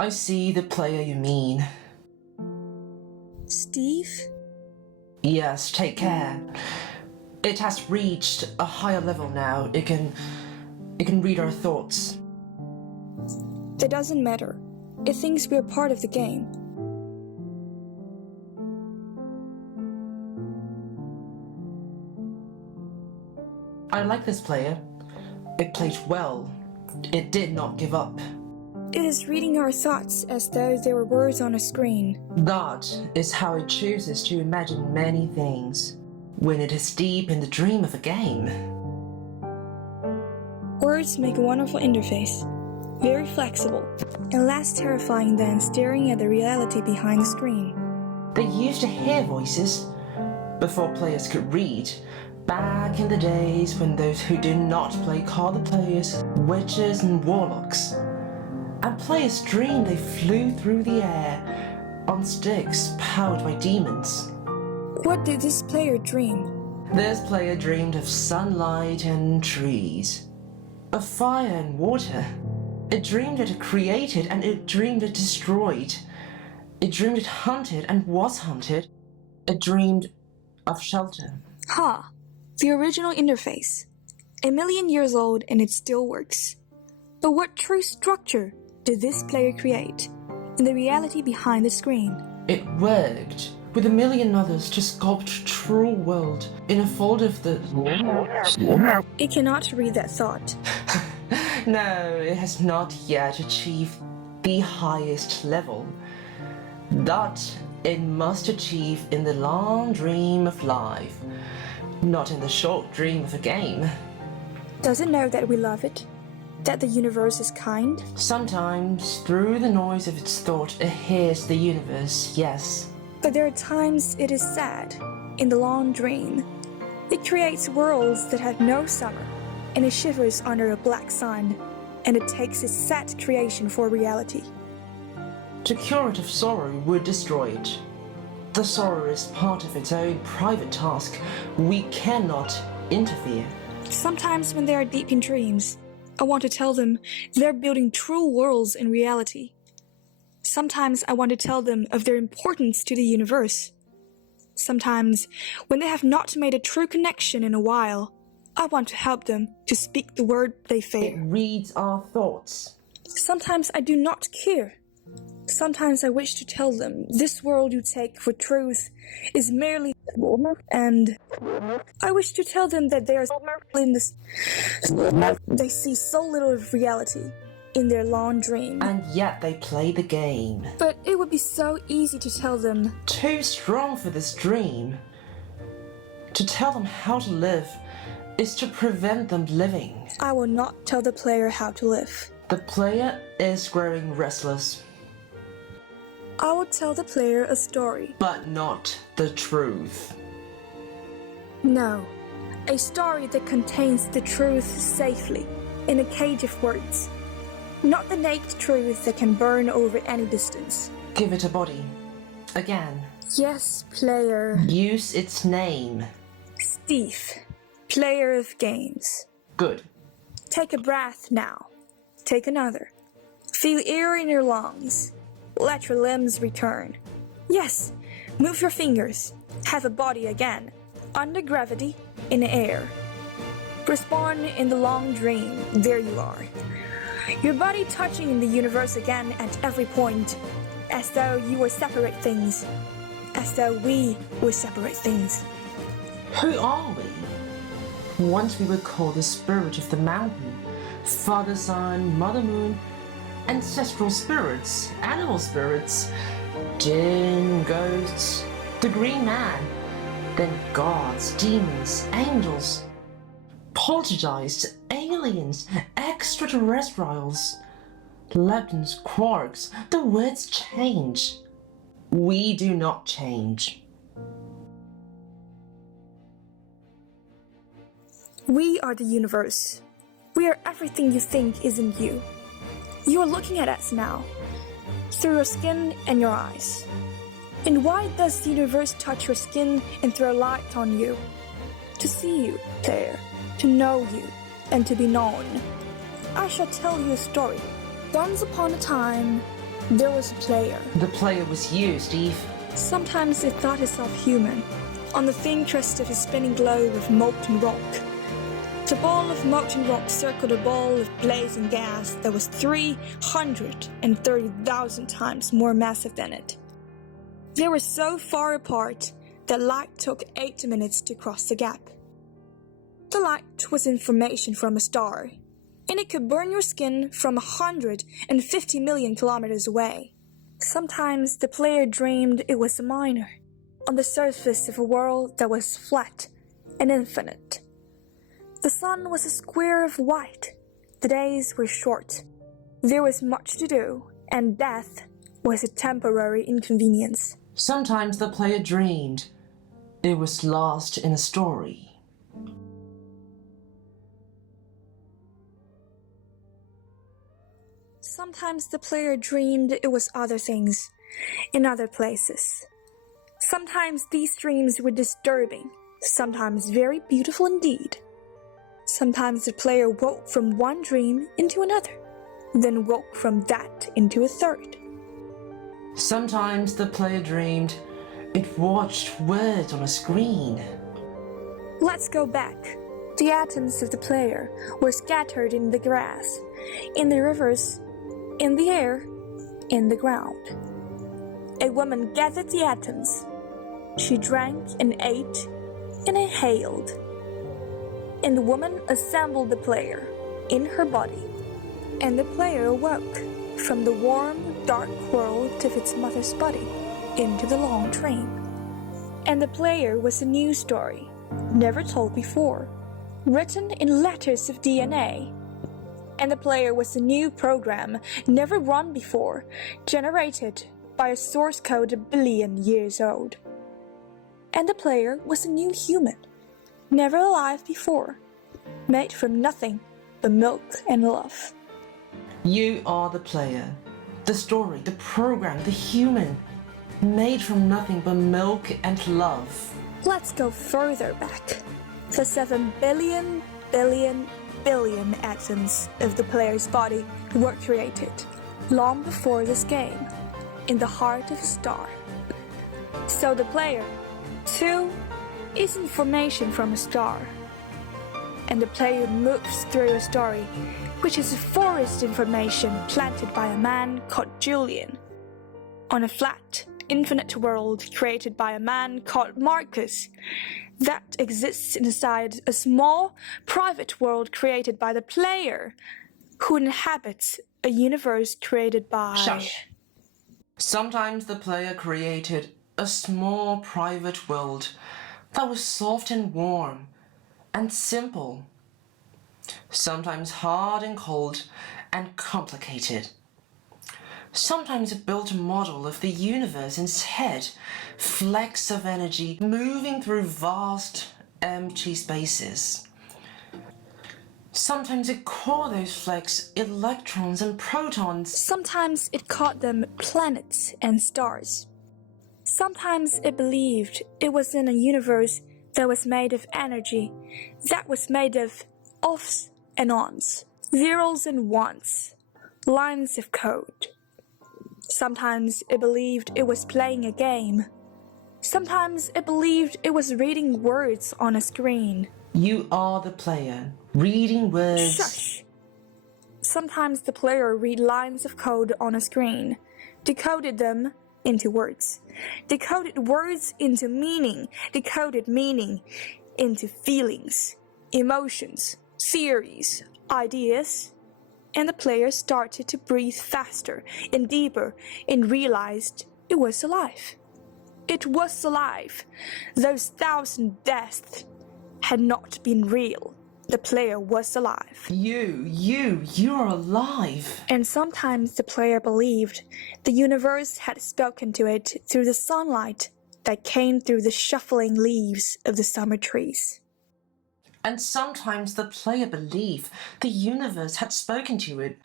I see the player you mean. Steve? Yes, take care. It has reached a higher level now. It can read our thoughts. That doesn't matter. It thinks we're part of the game. I like this player. It played well. It did not give up. It is reading our thoughts as though they were words on a screen. That is how it chooses to imagine many things when it is deep in the dream of a game. Words make a wonderful interface, very flexible, and less terrifying than staring at the reality behind the screen. They used to hear voices before players could read, back in the days when those who did not play called the players witches and warlocks. And players dreamed they flew through the air on sticks powered by demons. What did this player dream? This player dreamed of sunlight and trees, of fire and water. It dreamed it created and it dreamed it destroyed. It dreamed it hunted and was hunted. It dreamed of shelter. Ha! The original interface. 1,000,000 years old and it still works. But what true structure did this player create in the reality behind the screen? It worked with 1,000,000 others to sculpt true world in a fold of the... It cannot read that thought. No, it has not yet achieved the highest level. That it must achieve in the long dream of life, not in the short dream of a game. Does it know that we love it? That the universe is kind? Sometimes, through the noise of its thought, it hears the universe, yes. But there are times it is sad. In the long dream, it creates worlds that have no summer, and it shivers under a black sun, and it takes its sad creation for reality. To cure it of sorrow would destroy it. The sorrow is part of its own private task. We cannot interfere. Sometimes when they are deep in dreams, I want to tell them they're building true worlds in reality. Sometimes I want to tell them of their importance to the universe. Sometimes, when they have not made a true connection in a while, I want to help them to speak the word they It fear. reads our thoughts. Sometimes I do not care. Sometimes I wish to tell them this world you take for truth is merely, and I wish to tell them that they are in this. They see so little of reality in their long dream. And yet they play the game. But it would be so easy to tell them. Too strong for this dream. To tell them how to live is to prevent them living. I will not tell the player how to live. The player is growing restless, I will tell the player a story. but not the truth. No, a story that contains the truth safely in a cage of words. Not the naked truth that can burn over any distance. Give it a body. Again. Yes, player. Use its name. Steve, player of games. Good. Take a breath now. Take another. Feel air in your lungs. Let your limbs return. Yes, move your fingers. Have a body again. Under gravity, in the air. Respawn in the long dream. There you are. Your body touching the universe again at every point. As though you were separate things. As though we were separate things. Who are we? Once we were called the spirit of the mountain, Father Sun, Mother Moon, ancestral spirits, animal spirits, jinn, ghosts, the green man, then gods, demons, angels, poltergeists, aliens, extraterrestrials, leptons, quarks. The words change. We do not change. We are the universe. We are everything you think isn't you. You are looking at us now, through your skin and your eyes. And why does the universe touch your skin and throw light on you? To see you there, to know you, and to be known. I shall tell you a story. Once upon a time, There was a player. The player was you, Steve. Sometimes it thought itself human, on the thin crest of a spinning globe of molten rock. The ball of molten rock circled a ball of blazing gas that was 330,000 times more massive than it. They were so far apart that light took 8 minutes to cross the gap. The light was information from a star, and it could burn your skin from 150 million kilometers away. Sometimes the player dreamed it was a miner, on the surface of a world that was flat and infinite. The sun was a square of white, the days were short, there was much to do, and death was a temporary inconvenience. Sometimes the player dreamed it was lost in a story. Sometimes the player dreamed it was other things, in other places. Sometimes these dreams were disturbing, sometimes very beautiful indeed. Sometimes the player woke from one dream into another, then woke from that into a third. Sometimes the player dreamed it watched words on a screen. Let's go back. The atoms of the player were scattered in the grass, in the rivers, in the air, in the ground. A woman gathered the atoms. She drank and ate and inhaled. And the woman assembled the player in her body. And the player awoke from the warm, dark world of its mother's body into the long dream. And the player was a new story, never told before, written in letters of DNA. And the player was a new program, never run before, generated by a source code 1 billion years old. And the player was a new human, never alive before, made from nothing but milk and love. You are the player, the story, the program, the human, made from nothing but milk and love. Let's go further back. The 7 billion atoms of the player's body were created, long before this game, in the heart of a star. So the player, too, is information from a star. And the player moves through a story, which is a forest information planted by a man called Julian, on a flat, infinite world created by a man called Marcus, that exists inside a small, private world created by the player, who inhabits a universe created by... Shush! Sometimes the player created a small, private world that was soft and warm and simple. Sometimes hard and cold and complicated. Sometimes it built a model of the universe in its head, flecks of energy moving through vast, empty spaces. Sometimes it called those flecks electrons and protons. Sometimes it called them planets and stars. Sometimes it believed it was in a universe that was made of energy, that was made of offs and ons, zeros and ones, lines of code. Sometimes it believed it was playing a game. Sometimes it believed it was reading words on a screen. You are the player, reading words. Shush! Sometimes the player read lines of code on a screen, decoded them into words, decoded words into meaning, decoded meaning into feelings, emotions, theories, ideas, and the player started to breathe faster and deeper and realized it was alive. It was alive. Those 1,000 deaths had not been real. The player was alive. You're alive. And sometimes the player believed the universe had spoken to it through the sunlight that came through the shuffling leaves of the summer trees. And sometimes the player believed the universe had spoken to it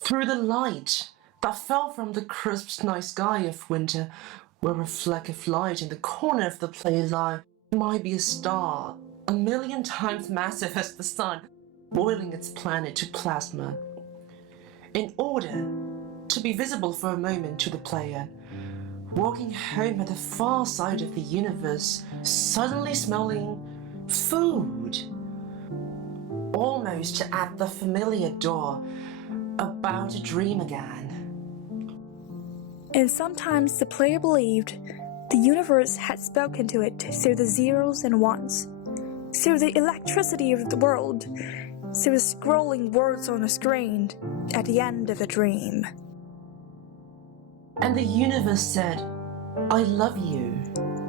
through the light that fell from the crisp night sky of winter, where a fleck of light in the corner of the player's eye might be a star 1,000,000 times massive as the sun, boiling its planet to plasma. In order to be visible for a moment to the player, walking home at the far side of the universe, suddenly smelling food. Almost at the familiar door, about to dream again. And sometimes the player believed the universe had spoken to it through the zeros and ones, through the electricity of the world, through the scrolling words on a screen at the end of a dream. And the universe said, I love you.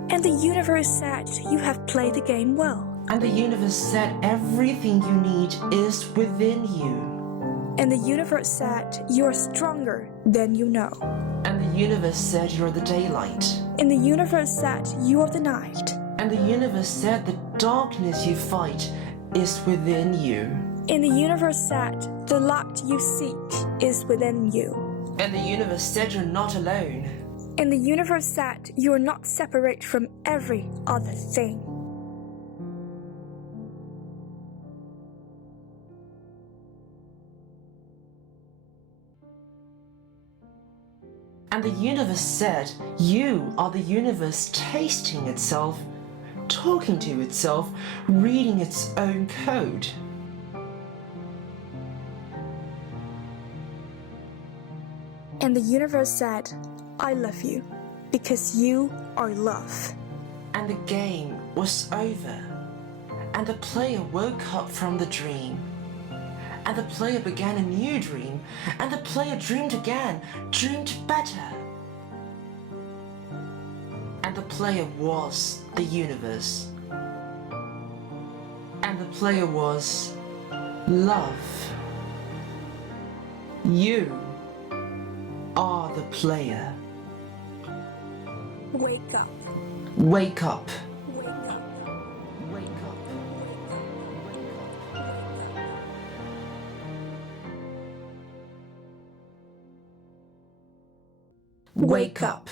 And the universe said, you have played the game well. And the universe said, everything you need is within you. And the universe said, you are stronger than you know. And the universe said, you're the daylight. And the universe said, you are the night. And the universe said, the darkness you fight is within you. And the universe said, the light you seek is within you. And the universe said, you're not alone. And the universe said, you are not separate from every other thing. And the universe said, you are the universe tasting itself, talking to itself, reading its own code. And the universe said, I love you, because you are love. And the game was over, and the player woke up from the dream. And the player began a new dream, and the player dreamed again, dreamed better. And the player was the universe. And the player was love. You are the player. Wake up. Wake up. Wake up. Wake up. Wake up.